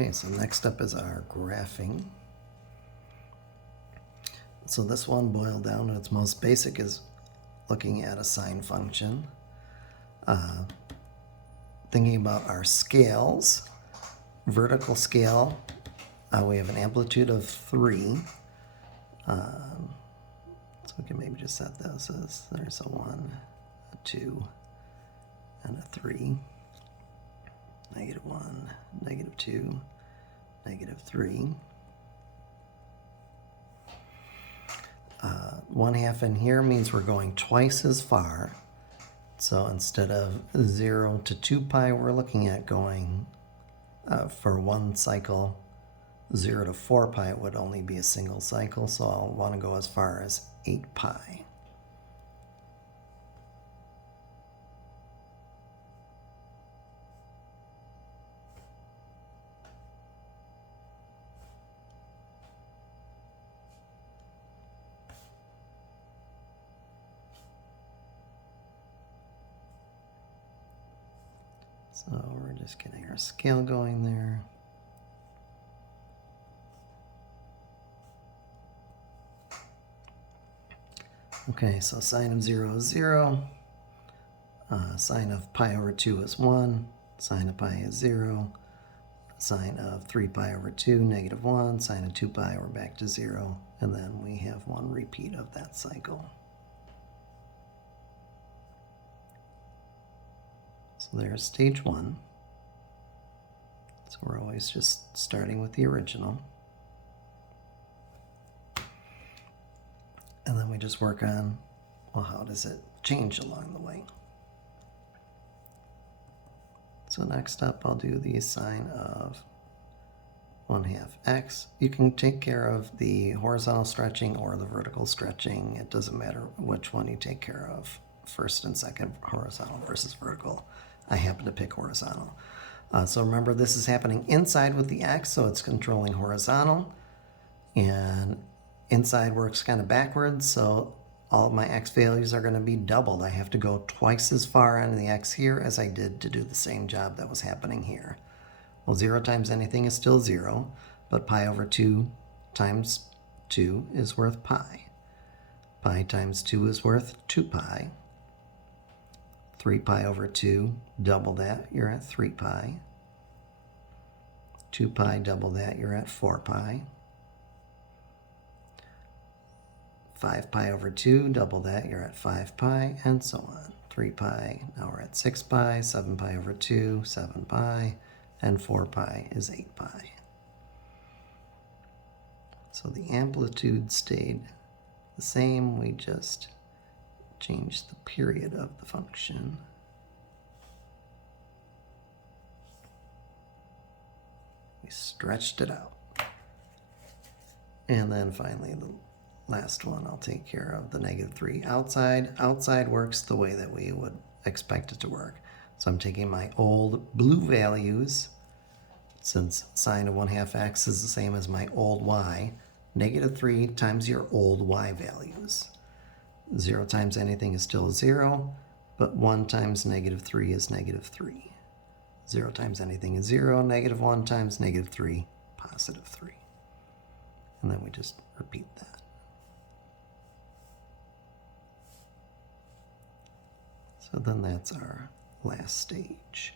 Okay, so next up is our graphing. So this one, boiled down to its most basic, is looking at a sine function. Thinking about our scales, vertical scale, we have an amplitude of 3. So we can maybe just set those as there's a 1, a 2, and a 3. -1, -2, -3. 1/2 in here means we're going twice as far. So instead of 0 to 2 pi, we're looking at going for one cycle. 0 to 4 pi would only be a single cycle, so I'll want to go as far as 8 pi. So we're just getting our scale going there. Okay, so sine of 0 is 0. Sine of pi over 2 is 1. Sine of pi is 0. Sine of 3 pi over 2, -1. Sine of 2 pi, we're back to 0. And then we have one repeat of that cycle. So there's stage 1. So we're always just starting with the original. And then we just work on, well, how does it change along the way? So next up, I'll do the sine of 1/2 x. You can take care of the horizontal stretching or the vertical stretching. It doesn't matter which one you take care of, first and second, horizontal versus vertical. I happen to pick horizontal. So remember, this is happening inside with the x, so it's controlling horizontal. And inside works kind of backwards, so all of my x values are going to be doubled. I have to go twice as far on the x here as I did to do the same job that was happening here. Well, 0 times anything is still 0, but pi over 2 times 2 is worth pi. Pi times 2 is worth 2 pi. 3 pi over 2, double that, you're at 3 pi. 2 pi, double that, you're at 4 pi. 5 pi over 2, double that, you're at 5 pi, and so on. 3 pi, now we're at 6 pi, 7 pi over 2, 7 pi, and 4 pi is 8 pi. So the amplitude stayed the same, we just changed the period of the function. We stretched it out. And then finally the last one, I'll take care of the -3 outside. Outside works the way that we would expect it to work. So I'm taking my old blue values, since sine of 1/2 x is the same as my old y, -3 times your old y values. 0 times anything is still 0, but 1 times -3 is -3. 0 times anything is 0, -1 times -3, +3. And then we just repeat that. So then that's our last stage.